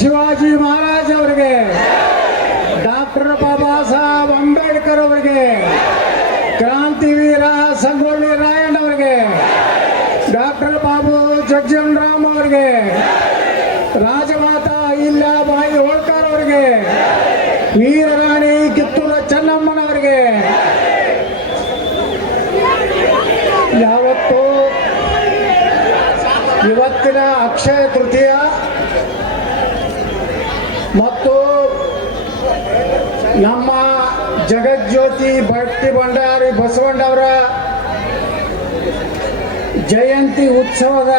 ಶಿವಾಜಿ ಮಹಾರಾಜ್ ಅವರಿಗೆ, ಡಾಕ್ಟರ್ ಬಾಬಾ ಸಾಹೇಬ್ ಅಂಬೇಡ್ಕರ್ ಅವರಿಗೆ, ಕ್ರಾಂತಿವೀರ ಸಂಗೊಳ್ಳಿ ರಾಯಣ್ಣ ಅವರಿಗೆ, ಡಾಕ್ಟರ್ ಬಾಬು ಜಗಜೀವನರಾಮ್ ಅವರಿಗೆ, ರಾಜಮಾತಾ ಅಹಿಲ್ಯಾಬಾಯಿ ಹೋಳ್ಕರ್ ಅವರಿಗೆ, ವೀರರಾಣಿ ಕಿತ್ತೂರು ಚೆನ್ನಮ್ಮನವರಿಗೆ, ಯಾವತ್ತು ಇವತ್ತಿನ ಅಕ್ಷಯ ತೃತೀಯ ಮತ್ತು ನಮ್ಮ ಜಗಜ್ಯೋತಿ ಭಕ್ತಿ ಭಂಡಾರಿ ಬಸವಣ್ಣವರ ಜಯಂತಿ ಉತ್ಸವದ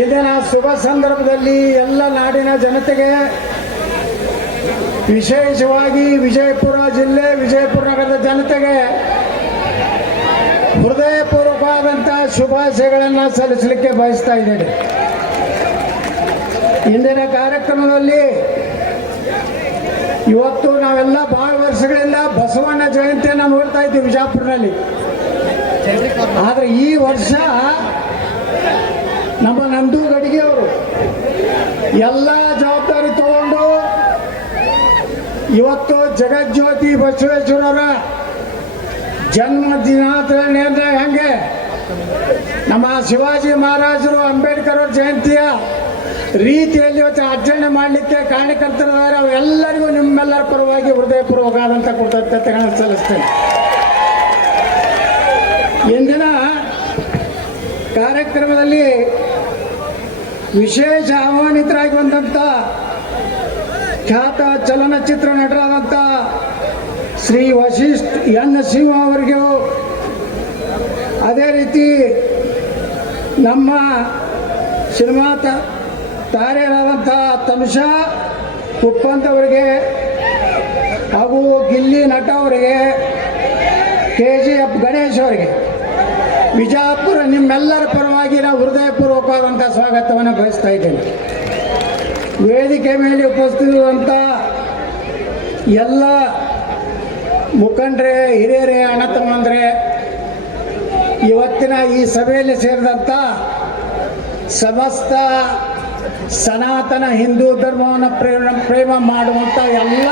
ಇಂದಿನ ಶುಭ ಸಂದರ್ಭದಲ್ಲಿ ಎಲ್ಲ ನಾಡಿನ ಜನತೆಗೆ, ವಿಶೇಷವಾಗಿ ವಿಜಯಪುರ ಜಿಲ್ಲೆ ವಿಜಯಪುರ ನಗರದ ಜನತೆಗೆ ಹೃದಯಪೂರ್ವಕವಾದಂಥ ಶುಭಾಶಯಗಳನ್ನು ಸಲ್ಲಿಸಲಿಕ್ಕೆ ಬಯಸ್ತಾ ಇದ್ದೇನೆ. ಇಂದಿನ ಕಾರ್ಯಕ್ರಮದಲ್ಲಿ ಇವತ್ತು ನಾವೆಲ್ಲ ಬಹಳ ವರ್ಷಗಳಿಂದ ಬಸವಣ್ಣ ಜಯಂತಿಯನ್ನು ನೋಡ್ತಾ ಇದ್ದೀವಿ ವಿಜಯಪುರದಲ್ಲಿ. ಆದರೆ ಈ ವರ್ಷ ನಮ್ಮ ನಂದು ಗಡಿಗೆ ಅವರು ಎಲ್ಲ ಜವಾಬ್ದಾರಿ ತಗೊಂಡು ಇವತ್ತು ಜಗಜ್ಯೋತಿ ಬಸವೇಶ್ವರರ ಜನ್ಮ ದಿನಾಚರಣೆ ಅಂದರೆ ಹೆಂಗೆ ನಮ್ಮ ಶಿವಾಜಿ ಮಹಾರಾಜರು ಅಂಬೇಡ್ಕರ್ ಅವ್ರ ಜಯಂತಿಯ ರೀತಿಯಲ್ಲಿ ಇವತ್ತು ಆಚರಣೆ ಮಾಡಲಿಕ್ಕೆ ಕಾರ್ಯಕರ್ತರಿದ್ದಾರೆ. ಅವೆಲ್ಲರಿಗೂ ನಿಮ್ಮೆಲ್ಲರ ಪರವಾಗಿ ಹೃದಯಪೂರ್ವಕವಾದಂಥ ಕೃತಜ್ಞತೆಗಳನ್ನು ಸಲ್ಲಿಸ್ತೇನೆ. ಇಂದಿನ ಕಾರ್ಯಕ್ರಮದಲ್ಲಿ ವಿಶೇಷ ಆಹ್ವಾನಿತರಾಗಿ ಬಂದಂಥ ಖ್ಯಾತ ಚಲನಚಿತ್ರ ನಟರಾದಂಥ ಶ್ರೀ ವಶಿಷ್ಠ ಎನ್ ಸಿಂಹ ಅವರಿಗೂ, ಅದೇ ರೀತಿ ನಮ್ಮ ಸಿನಿಮಾ ತಾರೆಯರಾದಂಥ ತನುಷಾ ಉಪ್ಪಂತ್ ಅವರಿಗೆ ಹಾಗೂ ಗಿಲ್ಲಿ ನಟ ಅವರಿಗೆ, KGF ಗಣೇಶ್ ಅವರಿಗೆ ವಿಜಯಪುರ ನಿಮ್ಮೆಲ್ಲರ ಪರವಾಗಿ ನಾವು ಹೃದಯಪೂರ್ವಕವಾದಂಥ ಸ್ವಾಗತವನ್ನು ಬಯಸ್ತಾ ಇದ್ದೇನೆ. ವೇದಿಕೆ ಮೇಲೆ ಉಪಸ್ಥಿತರಿರುವಂಥ ಎಲ್ಲ ಮುಖಂಡರೇ, ಹಿರಿಯರೇ, ಅಣ್ಣ ತಮ್ಮಂದ್ರೆ, ಇವತ್ತಿನ ಈ ಸಭೆಯಲ್ಲಿ ಸೇರಿದಂಥ ಸಮಸ್ತ ಸನಾತನ ಹಿಂದೂ ಧರ್ಮವನ್ನು ಪ್ರೇಮ ಮಾಡುವಂಥ ಎಲ್ಲ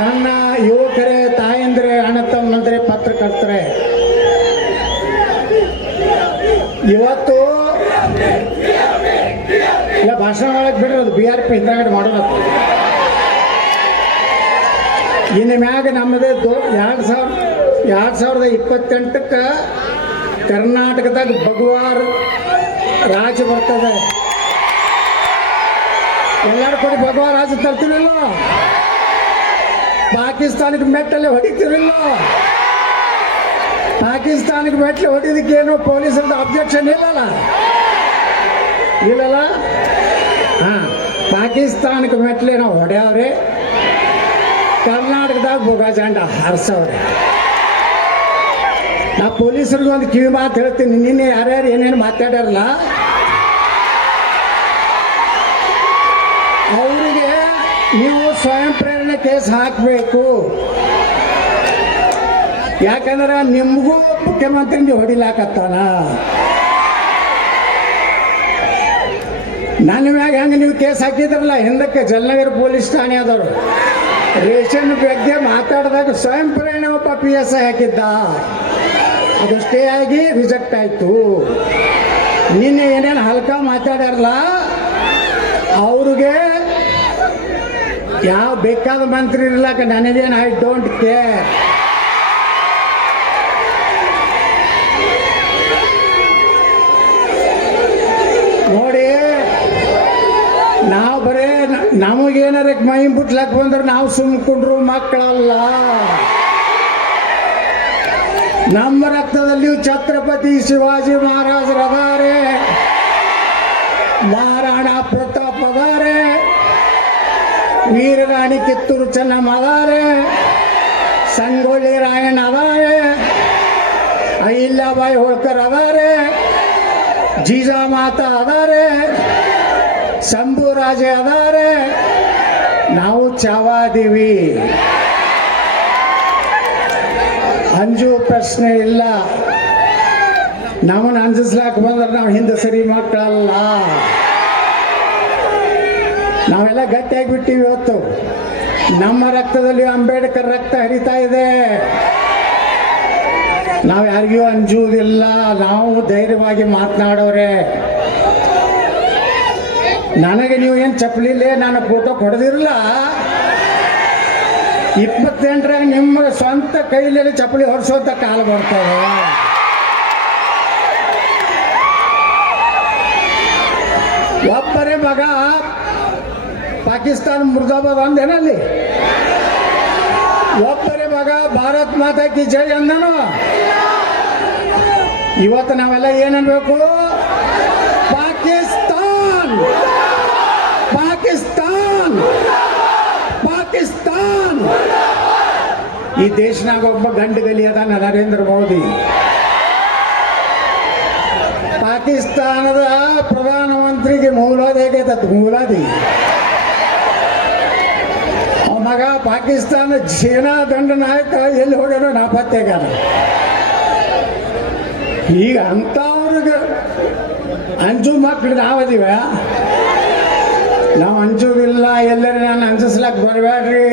ನನ್ನ ಯುವಕರೇ, ತಾಯಂದ್ರೆ, ಅಣ್ಣ ತಮ್ಮಂದ್ರೆ, ಪತ್ರಕರ್ತರೇ, ಇವತ್ತು ಇಲ್ಲ ಭಾಷಣ ಮಾಡಕ್ಕೆ ಬಿಡ್ರಿ, BRP ಹಿಂದಾಗಡೆ ಮಾಡೋದು. ಇನ್ನು ಮ್ಯಾಗ ನಮ್ಮದೇ 2028ಕ್ಕೆ ಕರ್ನಾಟಕದಾಗ ಭಗವಾನ್ ರಾಜ ಬರ್ತದೆ. ಎಲ್ಲರೂ ಕೂಡ ಭಗವಾನ್ ರಾಜ ತರ್ತಿರಲಿಲ್ಲ, ಪಾಕಿಸ್ತಾನಕ್ಕೆ ಮೆಟ್ಟಲ್ಲಿ ಹೊಡಿತಿರಲಿಲ್ಲ. ಪಾಕಿಸ್ತಾನಕ್ಕೆ ಮೆಟ್ಲು ಹೊಡಿಯೋದಕ್ಕೇನು ಪೊಲೀಸರದ ಅಬ್ಜೆಕ್ಷನ್ ಇಲ್ಲಲ್ಲ. ಹಾಂ, ಪಾಕಿಸ್ತಾನಕ್ಕೆ ಮೆಟ್ಲೆ ನಾವು ಹೊಡೆಯವ್ರೆ, ಕರ್ನಾಟಕದಾಗ ಬೊಗ ಜಾಂಡ ಹಾರಿಸವ್ರೆ. ನಾ ಪೊಲೀಸರಿಗೆ ಒಂದು ಕಿವಿ ಮಾತು ಹೇಳ್ತೀನಿ, ನಿನ್ನೆ ಯಾರ್ಯಾರು ಏನೇನು ಮಾತಾಡ್ಯಾರಲ್ಲ ಅವರಿಗೆ ನೀವು ಸ್ವಯಂ ಪ್ರೇರಣೆ ಕೇಸ್ ಹಾಕಬೇಕು. ಯಾಕಂದ್ರೆ ನಿಮಗೂ ಮುಖ್ಯಮಂತ್ರಿ ನೀವು ಹೊಡಿಲಾಕತ್ತಾನ. ನನ್ನ ಮ್ಯಾಗ ಹೆಂಗೆ ನೀವು ಕೇಸ್ ಹಾಕಿದ್ರಲ್ಲ ಹಿಂದಕ್ಕೆ ಜಲನಗರ ಪೊಲೀಸ್ ಠಾಣೆ ಆದವರು ರೇಷನ್ ಬಗ್ಗೆ ಮಾತಾಡಿದಾಗ ಸ್ವಯಂ ಪ್ರೇರಣೆ ಒಬ್ಬ PSI ಹಾಕಿದ್ದ, ಅದು ಸ್ಟೇ ಆಗಿ ರಿಜೆಕ್ಟ್ ಆಯಿತು. ನಿನ್ನೆ ಏನೇನು ಹಲ್ಕ ಮಾತಾಡ್ಯಾರಲ್ಲ ಅವ್ರಿಗೆ ಯಾವ ಬೇಕಾದ ಮಂತ್ರಿ ಇರ್ಲಾಕ ನನಗೇನು ಐ ಡೋಂಟ್ ಕೇರ್. ನೋಡಿ, ನಾವು ಬರೇ ನಮಗೇನಾರ ಮೈ ಬಿಟ್ಲಕ್ ಬಂದ್ರೆ ನಾವು ಸುಮ್ಕೊಂಡ್ರು ಮಕ್ಕಳಲ್ಲ. ನಮ್ಮ ರಕ್ತದಲ್ಲಿಯೂ ಛತ್ರಪತಿ ಶಿವಾಜಿ ಮಹಾರಾಜರದಾರೆ, ಮಹಾರಾಣಾ ಪ್ರತಾಪ್ ಅದಾರೆ, ವೀರರಾಣಿ ಕಿತ್ತೂರು ಚೆನ್ನಮ್ಮ ಅದಾರೆ, ಸಂಗೊಳ್ಳಿ ರಾಯಣ್ಣ ಅದಾರೆ, ಅಹಿಲ್ಯಾಬಾಯಿ ಹೋಳ್ಕರ್ ಅದಾರೆ, ಜೀಜಾಮಾತಾ ಅದಾರೆ, ಶಂಭುರಾಜೆ ಅದಾರೆ, ನಾವು ಚಾವಾದೀವಿ. ಅಂಜು ಪ್ರಶ್ನೆ ಇಲ್ಲ. ನಮ್ಮನ್ನು ಅಂಜಿಸ್ಲಾಕ ಬಂದ್ರೆ ನಾವು ಹಿಂದೆ ಸರಿ ಮಕ್ಕಳಲ್ಲ. ನಾವೆಲ್ಲ ಗಟ್ಟಿಯಾಗಿ ಬಿಟ್ಟಿವಿ. ಇವತ್ತು ನಮ್ಮ ರಕ್ತದಲ್ಲಿ ಅಂಬೇಡ್ಕರ್ ರಕ್ತ ಹರಿತಾ ಇದೆ. ನಾವು ಯಾರಿಗೂ ಅಂಜುವುದಿಲ್ಲ. ನಾವು ಧೈರ್ಯವಾಗಿ ಮಾತನಾಡೋರೆ. ನನಗೆ ನೀವು ಏನು ಚಪ್ಪಲಿಲ್ಲೇ ನಾನು ಫೋಟೋ ಹೊಡೆದಿರಲ್ಲ. 28ರಾಗ ನಿಮ್ಮ ಸ್ವಂತ ಕೈಯಲ್ಲಿ ಚಪ್ಪಲಿ ಹೊರಿಸೋಂಥ ಕಾಲ ಬರ್ತದೆ. ಒಬ್ಬರೇ ಮಗ ಪಾಕಿಸ್ತಾನ ಮುರ್ದಾಬಾದ್ ಅಂದೇನಲ್ಲಿ, ಒಬ್ಬರೇ ಮಗ ಭಾರತ್ ಮಾತಾ ಕಿ ಜೈ ಅಂದನು. ಇವತ್ತು ನಾವೆಲ್ಲ ಏನನ್ಬೇಕು? ಪಾಕಿಸ್ತಾನ್ ಪಾಕಿಸ್ತಾನ್ ಪಾಕಿಸ್ತಾನ್. ಈ ದೇಶನಾಗ ಒಬ್ಬ ಗಂಡು ಗಲಿ ಅದಾನ, ನರೇಂದ್ರ ಮೋದಿ. ಪಾಕಿಸ್ತಾನದ ಪ್ರಧಾನಮಂತ್ರಿಗೆ ಮೌಲಾದಿ ಆಗೈತತ್. ಮೌಲಾದಿ ಮಗ ಪಾಕಿಸ್ತಾನ ಸೇನಾ ದಂಡ ನಾಯಕ ಎಲ್ಲಿ ಹೋಗ್ಯಾನೋ ನಾಪತ್ತೆಗಾರ. ಈಗ ಅಂಥವ್ರಿಗೆ ಅಂಜು ಮಕ್ಕಳು ನಾವದೀವ. ನಾವು ಅಂಜುವುದಿಲ್ಲ. ಎಲ್ಲರೂ ನಾನು ಅಂಜಿಸ್ಲಕ್ಕೆ ಬರಬೇಡ್ರಿ.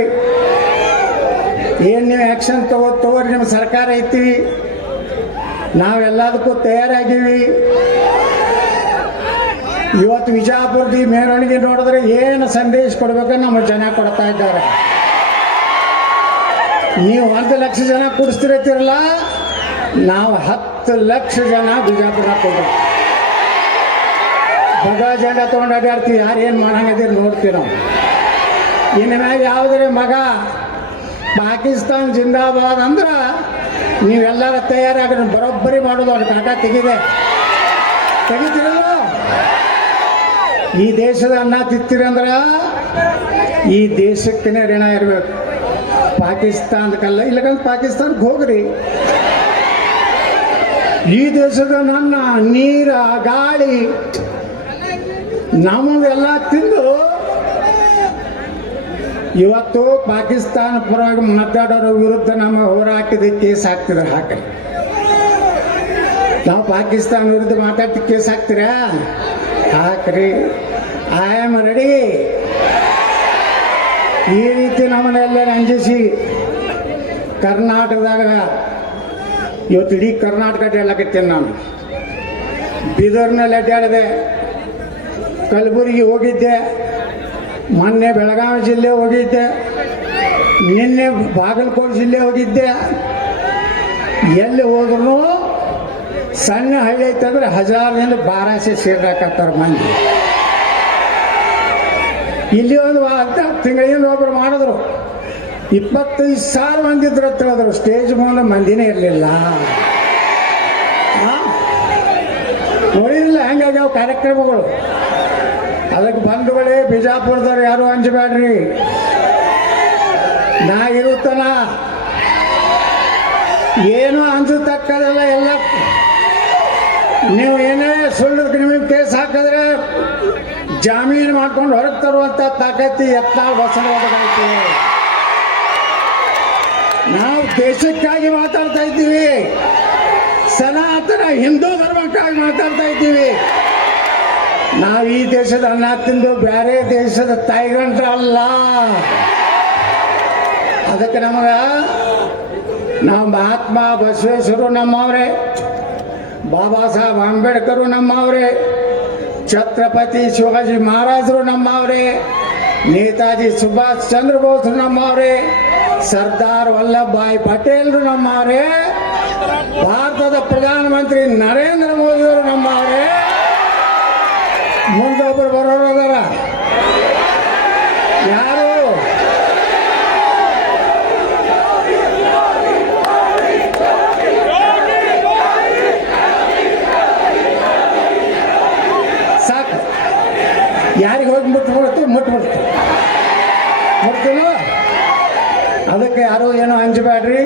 ಏನು ನೀವು ಆ್ಯಕ್ಷನ್ ತಗೋರಿ. ನಿಮ್ಮ ಸರ್ಕಾರ ಐತಿ, ನಾವೆಲ್ಲದಕ್ಕೂ ತಯಾರಾಗೀವಿ. ಇವತ್ತು ವಿಜಯಪುರದ ಮೆರವಣಿಗೆ ನೋಡಿದ್ರೆ ಏನು ಸಂದೇಶ ಕೊಡ್ಬೇಕಂತ ನಮ್ಮ ಜನ ಕೊಡ್ತಾ ಇದ್ದಾರೆ. ನೀವು 1 ಲಕ್ಷ ಜನ ಕೂಡಿಸ್ತಿರತ್ತಿರಲ್ಲ, ನಾವು 10 ಲಕ್ಷ ಜನ ಬಿಜಾಪುರ ಕೊಡ್ರಿ. ಭಗ ಜಂಡ ತೊಗೊಂಡು ಅಡ್ಯಾಡ್ತೀವಿ. ಯಾರು ಏನು ಮಾಡಂಗಿದ್ದೀರಿ ನೋಡ್ತೀವಿ ನಾವು. ಇನ್ನು ಮ್ಯಾಗ ಯಾವುದ್ರೆ ಮಗ ಪಾಕಿಸ್ತಾನ ಜಿಂದಾಬಾದ್ ಅಂದ್ರೆ ನೀವೆಲ್ಲರ ತಯಾರಾಗಿ ಬರೋಬ್ಬರಿ ಮಾಡೋದು. ಅವ್ರ ಕಾಟ ತೆಗಿತೀರಲ್ಲ. ಈ ದೇಶದ ಅನ್ನ ತಿಂತೀರಂದ್ರ ಈ ದೇಶಕ್ಕೇ ಋಣ ಇರಬೇಕು, ಪಾಕಿಸ್ತಾನಕ್ಕಲ್ಲ. ಇಲ್ಲಕಂದ್ರೆ ಪಾಕಿಸ್ತಾನಕ್ಕೆ ಹೋಗ್ರಿ. ಈ ದೇಶದ ನನ್ನ ನೀರ ಗಾಳಿ ನಮಗೆಲ್ಲ ತಿಂದು ಇವತ್ತು ಪಾಕಿಸ್ತಾನ ಪರವಾಗಿ ಮಾತಾಡೋರ ವಿರುದ್ಧ ನಮ್ಮ ಹೋರಾಟದ ಕೇಸ್ ಹಾಕ್ತಿದ್ರೆ ಹಾಕ್ರಿ. ನಾವು ಪಾಕಿಸ್ತಾನ ವಿರುದ್ಧ ಮಾತಾಡ್ತಿ ಕೇಸ್ ಹಾಕ್ತೀರಾ? ಹಾಕ್ರಿ. I am ready. ಈ ರೀತಿ ನಮ್ಮನ್ನೆಲ್ಲ ಅಂಜಿಸಿ ಕರ್ನಾಟಕದಾಗ ಇವತ್ತು ಇಡೀ ಕರ್ನಾಟಕ ಅಡ್ಡಾಡಕತ್ತೇನೆ ನಾನು. ಬೀದರ್ನಲ್ಲಿ ಅಡ್ಡಾಡಿದೆ, ಕಲಬುರಗಿ ಹೋಗಿದ್ದೆ, ಮೊನ್ನೆ ಬೆಳಗಾವಿ ಜಿಲ್ಲೆ ಹೋಗಿದ್ದೆ, ನಿನ್ನೆ ಬಾಗಲಕೋಟೆ ಜಿಲ್ಲೆ ಹೋಗಿದ್ದೆ. ಎಲ್ಲಿ ಹೋದ್ರೂ ಸಣ್ಣ ಹಳ್ಳಿ ಐತಂದ್ರೆ 1000ರಿಂದ 1200 ಸೇರ್ದಾಕತ್ತಾರ ಮಂದಿ. ಇಲ್ಲಿ ಒಂದು ತಿಂಗಳಿಂದ ಒಬ್ಬರು ಮಾಡಿದ್ರು 25,000 ಮಂದಿ ಇದ್ರು ಅಂತ ಹೇಳಿದ್ರು. ಸ್ಟೇಜ್ ಮುಂದೆ ಮಂದಿನೇ ಇರಲಿಲ್ಲ. ನೋಡಿರಲಿಲ್ಲ ಹೆಂಗಾಗ್ಯಾವ ಕಾರ್ಯಕ್ರಮಗಳು. ಅದಕ್ಕೆ ಬಂಧುಗಳೇ, ಬಿಜಾಪುರದವ್ರು ಯಾರು ಅಂಜಬೇಡ್ರಿ. ನಾ ಇರುತ್ತನ ಏನು ಅಂಜತಕ್ಕದಲ್ಲ. ಎಲ್ಲ ನೀವು ಏನೇ ಸುಳ್ಳು ನಿಮಗೆ ಕೇಸ್ ಹಾಕಿದ್ರೆ ಜಾಮೀನು ಮಾಡ್ಕೊಂಡು ಹೊರಗೆ ತರುವಂಥ ತಾಕತ್ತಿ ಯತ್ನಾಳ್ ಬಸವರಾಜ್. ನಾವು ದೇಶಕ್ಕಾಗಿ ಮಾತಾಡ್ತಾ ಇದ್ದೀವಿ, ಸನಾತನ ಹಿಂದೂ ಧರ್ಮಕ್ಕಾಗಿ ಮಾತಾಡ್ತಾ ಇದ್ದೀವಿ. ನಾವು ಈ ದೇಶದ ಅನ್ನ ತಿಂದು ಬೇರೆ ದೇಶದ ತಾಯಿಗಂಟ್ರ ಅಲ್ಲ. ಅದಕ್ಕೆ ನಾವು ಮಹಾತ್ಮ ಬಸವೇಶ್ವರರು ನಮ್ಮವ್ರೆ, ಬಾಬಾ ಸಾಹೇಬ್ ಅಂಬೇಡ್ಕರು ನಮ್ಮವ್ರೆ, ಛತ್ರಪತಿ ಶಿವಾಜಿ ಮಹಾರಾಜರು ನಮ್ಮವ್ರೆ, ನೇತಾಜಿ ಸುಭಾಷ್ ಚಂದ್ರ ಬೋಸ್ರು ನಮ್ಮವ್ರೆ, ಸರ್ದಾರ್ ವಲ್ಲಭಭಾಯಿ ಪಟೇಲ್ರು ನಮ್ಮವ್ರೆ, ಭಾರತದ ಪ್ರಧಾನಮಂತ್ರಿ ನರೇಂದ್ರ ಮೋದಿಯವರು ನಮ್ಮವ್ರೆ. ಮುಂದೊಬ್ಬರು ಬರೋರು ಅದರ ಯಾರು? ಸಾಕು. ಯಾರಿಗೆ ಹೋಗಿ ಮುಟ್ಬಿಡ್ತು. ಅದಕ್ಕೆ ಯಾರು ಏನೋ ಅಂಜಬೇಡ್ರಿ.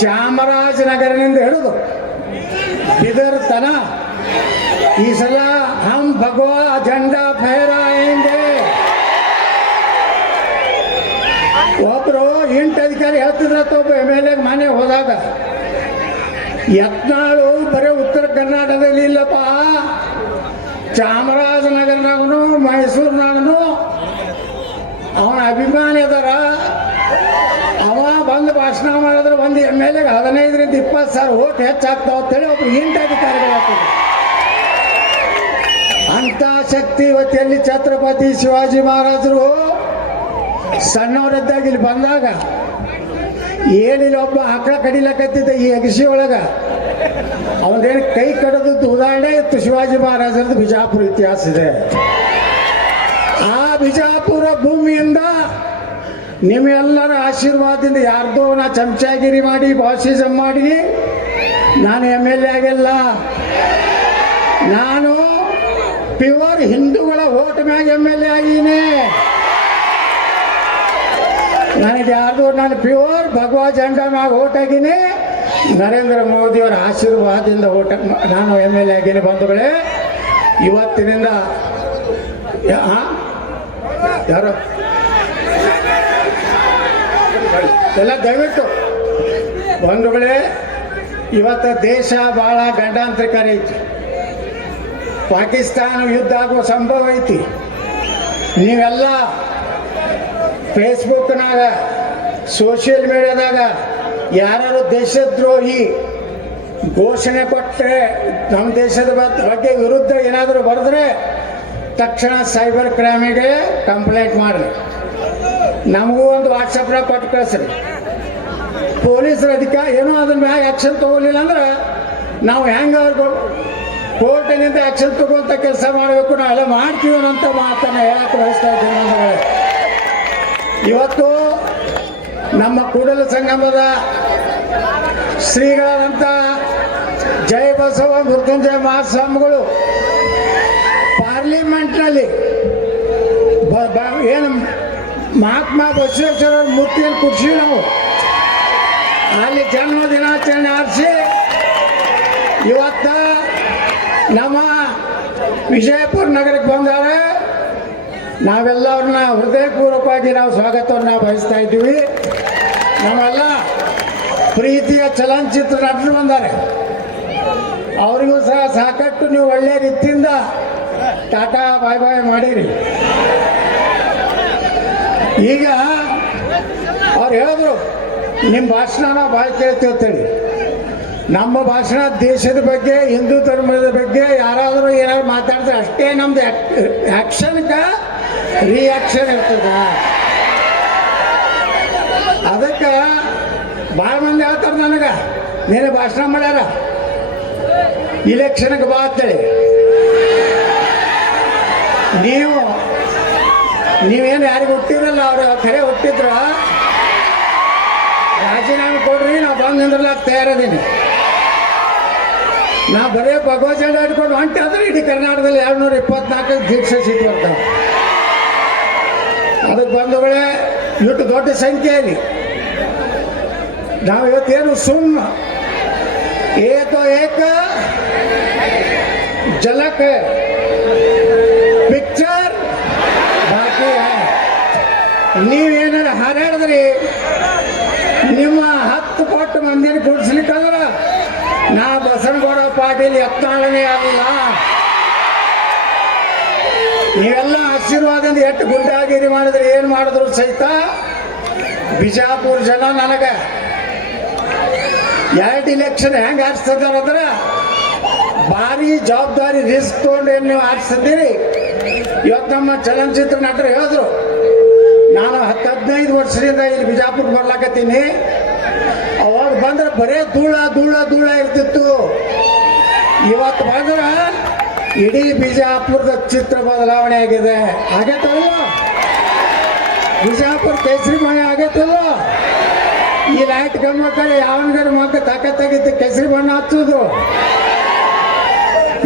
ಚಾಮರಾಜನಗರದಿಂದ ಹಿಡಿದು ಬಿದರ್ ತನ ಈ ಸಲ ಹಮ್ ಭಗವಾ झंडा ಫಹರಾಯೆಂಗೆ. ಒಬ್ರು ಇಂಟ್ ಅಧಿಕಾರಿ ಹೇಳ್ತಿದ್ರತ್ತ, ಒಬ್ಬ MLA ಮನೆ ಹೋದಾಗ, ಯತ್ನಾಳು ಬರೀ ಕರ್ನಾಟಕದಲ್ಲಿ ಇಲ್ಲಪ್ಪ, ಚಾಮರಾಜನಗರನಾಗನು ಮೈಸೂರಿನಾಗನು ಅವನ ಅಭಿಮಾನಿ ಅದಾರ. ಅವ ಬಂದು ಭಾಷಣ ಮಾಡಿದ್ರೆ ಒಂದು MLA 15ರಿಂದ 20,000 ಓಟ್ ಹೆಚ್ಚಾಗ್ತಾವ ಅಂತೇಳಿ ಒಬ್ರು ಹಿಂಟಾಧಿಕಾರಿಗಳಾಗ್ತದೆ. ಅಂತ ಶಕ್ತಿ ಇವತ್ತೆಲ್ಲಿ ಛತ್ರಪತಿ ಶಿವಾಜಿ ಮಹಾರಾಜರು ಸಣ್ಣವರದ್ದಾಗಿ ಇಲ್ಲಿ ಬಂದಾಗ ಏನಿಲ್ಲ, ಒಬ್ಬ ಆಕಳ ಕಡಿಲಕತ್ತಿದ್ದ ಈ ಅಗಸಿ ಒಳಗ ಅವನೇನು ಕೈ ಕಡದದ್ದು ಉದಾಹರಣೆ ಇತ್ತು. ಶಿವಾಜಿ ಮಹಾರಾಜರದ್ದು ಬಿಜಾಪುರ ಇತಿಹಾಸ ಇದೆ. ಆ ಬಿಜಾಪುರ ಭೂಮಿಯಿಂದ ನಿಮ್ಮೆಲ್ಲರ ಆಶೀರ್ವಾದದಿಂದ ಯಾರ್ದೋ ನಾ ಚಮಚಾಗಿರಿ ಮಾಡಿ ಬಾಸಿಸಮ್ ಮಾಡಿ ನಾನು MLA ಆಗಿಲ್ಲ. ನಾನು ಪ್ಯೂರ್ ಹಿಂದೂಗಳ ಓಟ್ ಮ್ಯಾಗ MLA ಆಗೀನಿ. ನನಗೆ ಯಾರ್ದು ನಾನು ಪ್ಯೂರ್ ಭಗವಾ ಜಂಡಾ ಮ್ಯಾಗ ಓಟ್ ಆಗೀನಿ. ನರೇಂದ್ರ ಮೋದಿಯವರ ಆಶೀರ್ವಾದದಿಂದ ಓಟ ನಾನು MLA ಆಗೀನಿ. ಬಂಧುಗಳೇ, ಇವತ್ತಿನಿಂದ ಯಾರು ಎಲ್ಲ ದಯವಿಟ್ಟು ಬಂಧುಗಳೇ, ಇವತ್ತು ದೇಶ ಬಹಳ ಗಂಡಾಂತರಕಾರಿ ಐತಿ. ಪಾಕಿಸ್ತಾನ ಯುದ್ಧ ಆಗುವ ಸಂಭವ ಐತಿ. ನೀವೆಲ್ಲ ಫೇಸ್ಬುಕ್ನಾಗ ಸೋಷಿಯಲ್ ಮೀಡಿಯಾದಾಗ ಯಾರು ದೇಶದ್ರೋಹಿ ಘೋಷಣೆ ಕೊಟ್ಟರೆ, ನಮ್ಮ ದೇಶದ ಬಗ್ಗೆ ವಿರುದ್ಧ ಏನಾದರೂ ಬರೆದ್ರೆ ತಕ್ಷಣ ಸೈಬರ್ ಕ್ರೈಮಿಗೆ ಕಂಪ್ಲೇಂಟ್ ಮಾಡಿರಿ. ನಮಗೂ ಒಂದು ವಾಟ್ಸಪ್ನಾಗ ಕೊಟ್ಟು ಕಳಿಸ್ರಿ. ಪೊಲೀಸರ ಅಧಿಕಾರ ಏನೋ ಅದ್ರ ಮ್ಯಾಗ ಆ್ಯಕ್ಷನ್ ತಗೊಳ್ಳಿಲ್ಲ ಅಂದ್ರೆ ನಾವು ಹೆಂಗೆ ಅವ್ರಿಗೆ ಕೋರ್ಟಿನಿಂದ ಆ್ಯಕ್ಷನ್ ತಗೋಂಥ ಕೆಲಸ ಮಾಡಬೇಕು. ನಾವೆಲ್ಲ ಮಾಡ್ತೀವಿ ಅನ್ನೋಂಥ ಮಾತನ್ನು ಹೇಳಕ್ಕೆ ಬಯಸ್ತಾ ಇದ್ದೀನಿ. ಅಂದ್ರೆ ಇವತ್ತು ನಮ್ಮ ಕೂಡಲ ಸಂಗಮದ ಶ್ರೀಗಳಂತ ಜೈ ಬಸವ ಮೃತ್ಯುಂಜಯ ಮಹಾಸ್ವಾಮಿಗಳು ಪಾರ್ಲಿಮೆಂಟ್ನಲ್ಲಿ ಏನು ಮಹಾತ್ಮ ಬಸವೇಶ್ವರ ಮೂರ್ತಿಯನ್ನು ಕೂರಿಸಿ ನಾವು ಅಲ್ಲಿ ಜನ್ಮ ದಿನಾಚರಣೆ ಆರಿಸಿ ಇವತ್ತ ನಮ್ಮ ವಿಜಯಪುರ ನಗರಕ್ಕೆ ಬಂದಾರೆ. ನಾವೆಲ್ಲವ್ರನ್ನ ಹೃದಯಪೂರ್ವಕವಾಗಿ ನಾವು ಸ್ವಾಗತವನ್ನು ಬಯಸ್ತಾ ಇದ್ದೀವಿ. ನಮ್ಮೆಲ್ಲ ಪ್ರೀತಿಯ ಚಲನಚಿತ್ರ ನಟರು ಬಂದಾರೆ. ಅವರಿಗೂ ಸಹ ಸಾಕಷ್ಟು ನೀವು ಒಳ್ಳೆಯ ರೀತಿಯಿಂದ ಟಾಟಾ ಬಾಯ್ ಬಾಯ್ ಮಾಡಿರಿ. ಈಗ ಅವ್ರು ಹೇಳಿದ್ರು ನಿಮ್ಮ ಭಾಷಣ ಬಾಯ್ ಕೇಳ್ತೀವಿ ಅಂತೇಳಿ. ನಮ್ಮ ಭಾಷಣ ದೇಶದ ಬಗ್ಗೆ, ಹಿಂದೂ ಧರ್ಮದ ಬಗ್ಗೆ ಯಾರಾದರೂ ಏನಾದ್ರು ಮಾತಾಡಿದ್ರೆ ಅಷ್ಟೇ ನಮ್ದು ಆ್ಯಕ್ಷನ್ಗೆ ರಿಯಾಕ್ಷನ್ ಇರ್ತದ. ಅದಕ್ಕೆ ಭಾಳ ಮಂದಿ ಹೇಳ್ತಾರೆ ನನಗೆ, ನೀನು ಭಾಷಣ ಮಾಡ್ಯಾರ ಇಲೆಕ್ಷನ್ಗೆ ಬಾ ಅಂತೇಳಿ. ನೀವೇನು ಯಾರಿಗೆ ಹುಟ್ಟಿರಲ್ಲ, ಅವ್ರು ಖರೆ ಹುಟ್ಟಿದ್ರ ರಾಜೀನಾಮೆ ಕೊಡ್ರಿ, ನಾವು ಬಂದು ನಿಂದ್ರಲಾಕ ತಯಾರದೀನಿ. ನಾ ಬರೀ ಭಗವತ್ ಜಂಡ ಹಿಡ್ಕೊಂಡು ಹೊಂಟಾದ್ರೆ ಇಡೀ ಕರ್ನಾಟಕದಲ್ಲಿ 224 ದೀಕ್ಷೆ ಸೀಟ್ ಬರ್ತಾವೆ. ಅದಕ್ಕೆ ಬಂಧುಗಳೇ, ಇಷ್ಟು ದೊಡ್ಡ ಸಂಖ್ಯೆಯಲ್ಲಿ ನಾವು ಇವತ್ತೇನು ಸುಮ್ಮ ಏಕೋ ಏಕ झलक है, ಪಿಕ್ಚರ್ ಬಾಕಿ ನೀವೇನಾರ ಹಾರಾಡಿದ್ರಿ ನಿಮ್ಮ 10 ಕೋಟಿ ಮಂದಿನ ಕುಡಿಸ್ಲಿಕ್ಕಂದ್ರ ನಾ ಬಸನಗೌಡ ಪಾಟೀಲ್ ಯತ್ನಾಳನೇ ಆಗಲ್ಲ. ನೀವೆಲ್ಲ ಆಶೀರ್ವಾದದಿಂದ ಎಷ್ಟು ಗುಂಡಾಗಿರಿ ಮಾಡಿದ್ರೆ ಏನು ಮಾಡಿದ್ರು ಸಹಿತ ಬಿಜಾಪುರ ಜನ ನನಗೆ 2 ಇಲೆಕ್ಷನ್ ಹೆಂಗೆ ಆರಿಸ್ತದಾರಂದ್ರೆ ಭಾರಿ ಜವಾಬ್ದಾರಿ ರಿಸ್ಕ್ ತೊಗೊಂಡು ಏನು ನೀವು ಆರಿಸಿದ್ದೀರಿ. ಇವತ್ತು ನಮ್ಮ ಚಲನಚಿತ್ರ ನಟರು ಹೇಳಿದ್ರು, ನಾನು 10-15 ವರ್ಷದಿಂದ ಇಲ್ಲಿ ಬಿಜಾಪುರ ಬರ್ಲಾಕತ್ತೀನಿ. ಅವಾಗ ಬಂದ್ರೆ ಬರೇ ಧೂಳ ಧೂಳ ಧೂಳ ಇರ್ತಿತ್ತು. ಇವತ್ತು ಬಂದ್ರೆ ಇಡೀ ಬಿಜಾಪುರದ ಚಿತ್ರ ಬದಲಾವಣೆ ಆಗಿದೆ. ಆಗೈತಲ್ಲ, ಬಿಜಾಪುರ ಕೇಸರಿಮಯ ಆಗೈತಲ್ಲ. ಈ ಲೈಟ್ ಗಮ್ಮಕ್ಕಲ್ಲಿ ಯಾವನ್ಗಾರ ಮಕ್ಕ ತಾಕತ್ತಾಗಿತ್ತು ಕೇಸರಿ ಬಣ್ಣ ಹಚ್ಚೋದು.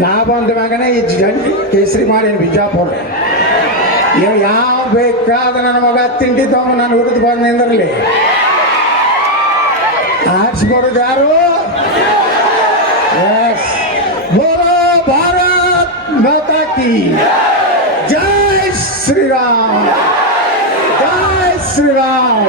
ನಾ ಬಂದ ಮಗನೇ ಈ ಕೇಸರಿ ಮಾಡಿ ಬಿಜಾಪುರ ಯಾವ ಬೇಕಾದ ನನ್ನ ಮಗ ತಿಂಡಿದ್ದವ ನಾನು ಹುಡುದು ಬಂದ ನಿಂದ್ರಲ್ಲಿ ಆರಿಸ್ಕೊಡೋದು ಯಾರು? ಬೋಲೋ ಭಾರತ್ ಮಾತಾ ಕಿ ಜೈ ಶ್ರೀರಾಮ್, ಜೈ ಶ್ರೀರಾಮ್.